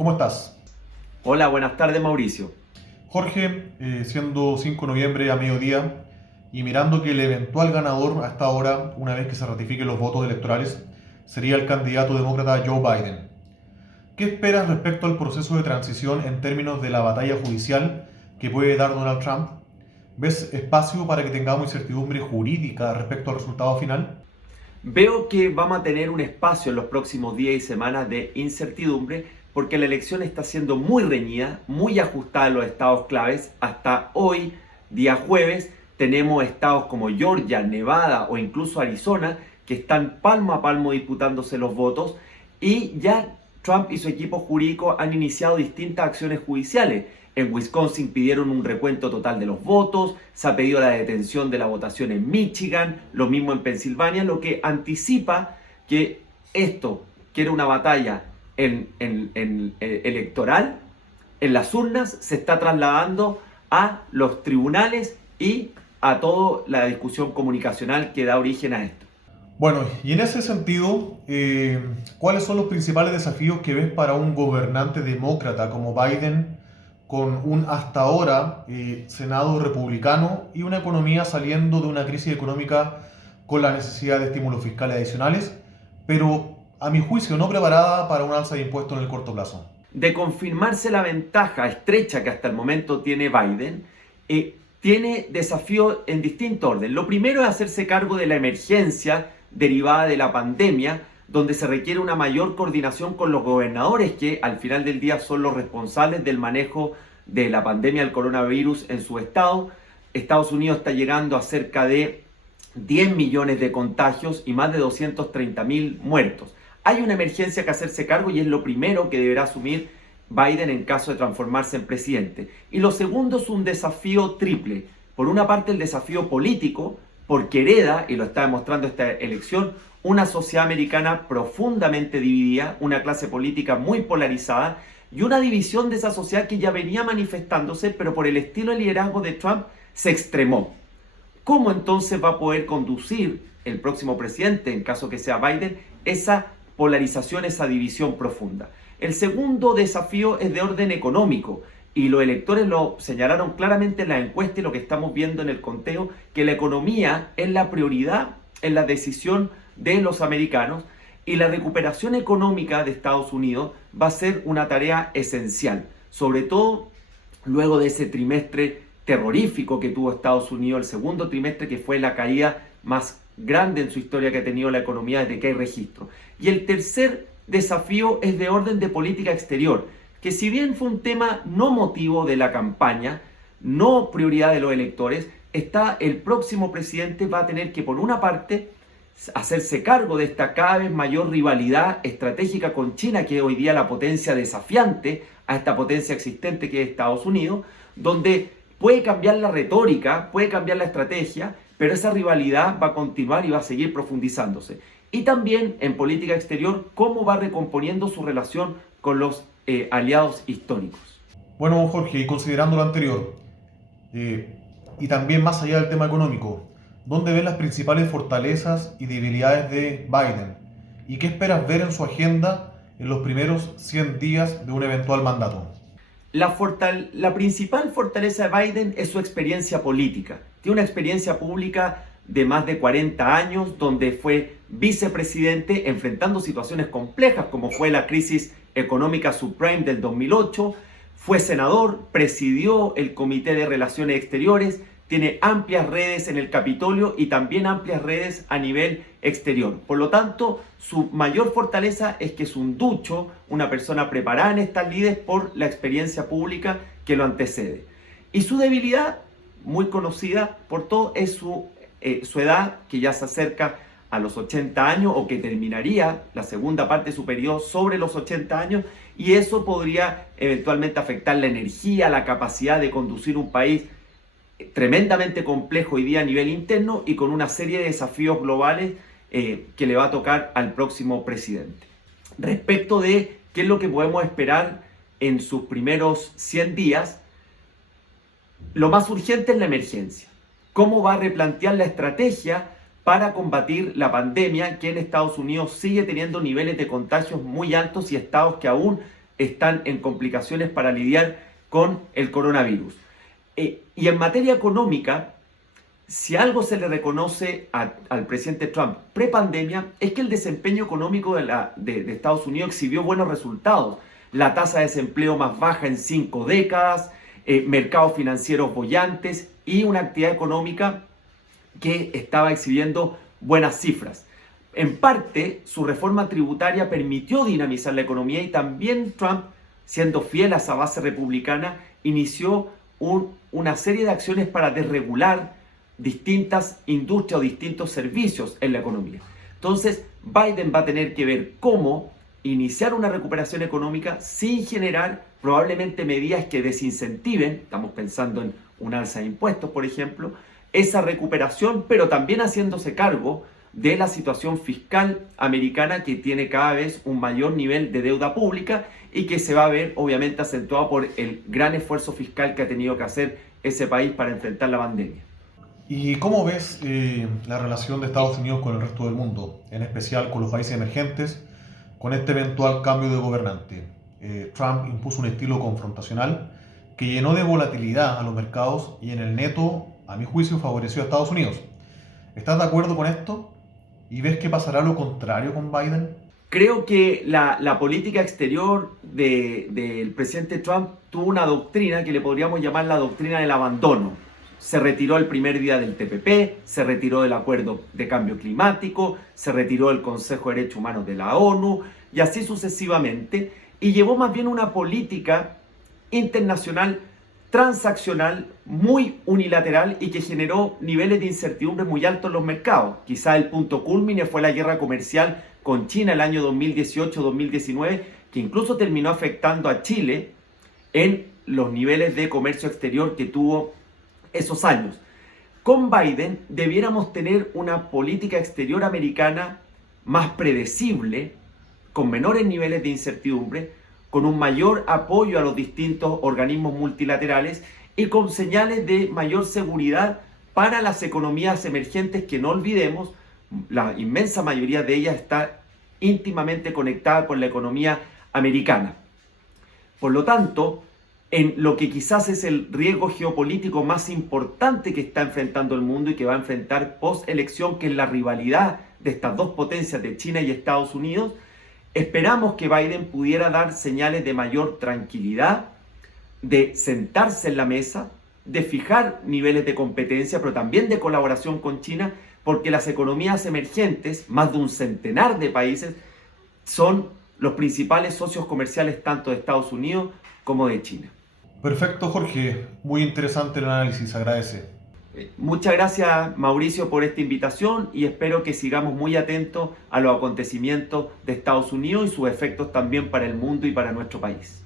¿cómo estás? Hola, buenas tardes, Mauricio. Jorge, siendo 5 de noviembre a mediodía y mirando que el eventual ganador a esta hora, una vez que se ratifiquen los votos electorales, sería el candidato demócrata Joe Biden. ¿Qué esperas respecto al proceso de transición en términos de la batalla judicial que puede dar Donald Trump? ¿Ves espacio para que tengamos incertidumbre jurídica respecto al resultado final? Veo que vamos a tener un espacio en los próximos días y semanas de incertidumbre porque la elección está siendo muy reñida, muy ajustada en los estados claves. Hasta hoy, día jueves, tenemos estados como Georgia, Nevada o incluso Arizona que están palmo a palmo disputándose los votos y ya Trump y su equipo jurídico han iniciado distintas acciones judiciales. En Wisconsin pidieron un recuento total de los votos, se ha pedido la detención de la votación en Michigan, lo mismo en Pensilvania, lo que anticipa que esto, que era una batalla electoral, en las urnas, se está trasladando a los tribunales y a toda la discusión comunicacional que da origen a esto. Bueno, y en ese sentido, ¿cuáles son los principales desafíos que ves para un gobernante demócrata como Biden con un hasta ahora Senado republicano y una economía saliendo de una crisis económica con la necesidad de estímulos fiscales adicionales, pero a mi juicio no preparada para un alza de impuestos en el corto plazo? De confirmarse la ventaja estrecha que hasta el momento tiene Biden, tiene desafíos en distinto orden. Lo primero es hacerse cargo de la emergencia derivada de la pandemia, donde se requiere una mayor coordinación con los gobernadores, que al final del día son los responsables del manejo de la pandemia del coronavirus en su estado. Estados Unidos está llegando a cerca de 10 millones de contagios y más de 230.000 muertos. Hay una emergencia que hacerse cargo y es lo primero que deberá asumir Biden en caso de transformarse en presidente. Y lo segundo es un desafío triple. Por una parte, el desafío político, porque hereda, y lo está demostrando esta elección, una sociedad americana profundamente dividida, una clase política muy polarizada y una división de esa sociedad que ya venía manifestándose, pero por el estilo de liderazgo de Trump se extremó. ¿Cómo entonces va a poder conducir el próximo presidente, en caso que sea Biden, esa polarización, esa división profunda? El segundo desafío es de orden económico y los electores lo señalaron claramente en la encuesta y lo que estamos viendo en el conteo, que la economía es la prioridad en la decisión de los americanos y la recuperación económica de Estados Unidos va a ser una tarea esencial, sobre todo luego de ese trimestre terrorífico que tuvo Estados Unidos, el segundo trimestre, que fue la caída más grande en su historia que ha tenido la economía desde que hay registro. Y el tercer desafío es de orden de política exterior, que si bien fue un tema no motivo de la campaña, no prioridad de los electores, el próximo presidente va a tener que, por una parte, hacerse cargo de esta cada vez mayor rivalidad estratégica con China, que es hoy día la potencia desafiante a esta potencia existente que es Estados Unidos, donde puede cambiar la retórica, puede cambiar la estrategia, pero esa rivalidad va a continuar y va a seguir profundizándose. Y también en política exterior, cómo va recomponiendo su relación con los aliados históricos. Bueno, Jorge, y considerando lo anterior, y también más allá del tema económico, ¿dónde ves las principales fortalezas y debilidades de Biden? ¿Y qué esperas ver en su agenda en los primeros 100 días de un eventual mandato? La principal fortaleza de Biden es su experiencia política. Tiene una experiencia pública de más de 40 años, donde fue vicepresidente enfrentando situaciones complejas como fue la crisis económica subprime del 2008, fue senador, presidió el Comité de Relaciones Exteriores, tiene amplias redes en el Capitolio y también amplias redes a nivel exterior. Por lo tanto, su mayor fortaleza es que es un ducho, una persona preparada en estas lides por la experiencia pública que lo antecede. Y su debilidad, muy conocida por todos, es su edad, que ya se acerca a los 80 años o que terminaría la segunda parte de su periodo sobre los 80 años, y eso podría eventualmente afectar la energía, la capacidad de conducir un país tremendamente complejo hoy día a nivel interno y con una serie de desafíos globales que le va a tocar al próximo presidente. Respecto de qué es lo que podemos esperar en sus primeros 100 días, lo más urgente es la emergencia. ¿Cómo va a replantear la estrategia para combatir la pandemia, que en Estados Unidos sigue teniendo niveles de contagios muy altos y estados que aún están en complicaciones para lidiar con el coronavirus. Y en materia económica, si algo se le reconoce al presidente Trump pre-pandemia, es que el desempeño económico de Estados Unidos exhibió buenos resultados. La tasa de desempleo más baja en 5 décadas, mercados financieros bollantes y una actividad económica que estaba exhibiendo buenas cifras. En parte, su reforma tributaria permitió dinamizar la economía y también Trump, siendo fiel a esa base republicana, inició una serie de acciones para desregular distintas industrias o distintos servicios en la economía. Entonces, Biden va a tener que ver cómo iniciar una recuperación económica sin generar probablemente medidas que desincentiven, estamos pensando en un alza de impuestos, por ejemplo, esa recuperación, pero también haciéndose cargo de la situación fiscal americana que tiene cada vez un mayor nivel de deuda pública y que se va a ver obviamente acentuado por el gran esfuerzo fiscal que ha tenido que hacer ese país para enfrentar la pandemia. ¿Y cómo ves la relación de Estados Unidos con el resto del mundo, en especial con los países emergentes, con este eventual cambio de gobernante? Trump impuso un estilo confrontacional que llenó de volatilidad a los mercados y en el neto, a mi juicio, favoreció a Estados Unidos. ¿Estás de acuerdo con esto? ¿Y ves que pasará lo contrario con Biden? Creo que la política exterior del presidente Trump tuvo una doctrina que le podríamos llamar la doctrina del abandono. Se retiró el primer día del TPP, se retiró del Acuerdo de Cambio Climático, se retiró del Consejo de Derechos Humanos de la ONU y así sucesivamente, y llevó más bien una política internacional transaccional muy unilateral y que generó niveles de incertidumbre muy altos en los mercados. Quizá el punto culmine fue la guerra comercial con China el año 2018-2019, que incluso terminó afectando a Chile en los niveles de comercio exterior que tuvo esos años. Con Biden debiéramos tener una política exterior americana más predecible, con menores niveles de incertidumbre, con un mayor apoyo a los distintos organismos multilaterales y con señales de mayor seguridad para las economías emergentes que no olvidemos, la inmensa mayoría de ellas está íntimamente conectada con la economía americana. Por lo tanto, en lo que quizás es el riesgo geopolítico más importante que está enfrentando el mundo y que va a enfrentar post-elección, que es la rivalidad de estas dos potencias de China y Estados Unidos, esperamos que Biden pudiera dar señales de mayor tranquilidad, de sentarse en la mesa, de fijar niveles de competencia, pero también de colaboración con China, porque las economías emergentes, más de un centenar de países, son los principales socios comerciales tanto de Estados Unidos como de China. Perfecto, Jorge. Muy interesante el análisis, agradece. Muchas gracias, Mauricio, por esta invitación y espero que sigamos muy atentos a los acontecimientos de Estados Unidos y sus efectos también para el mundo y para nuestro país.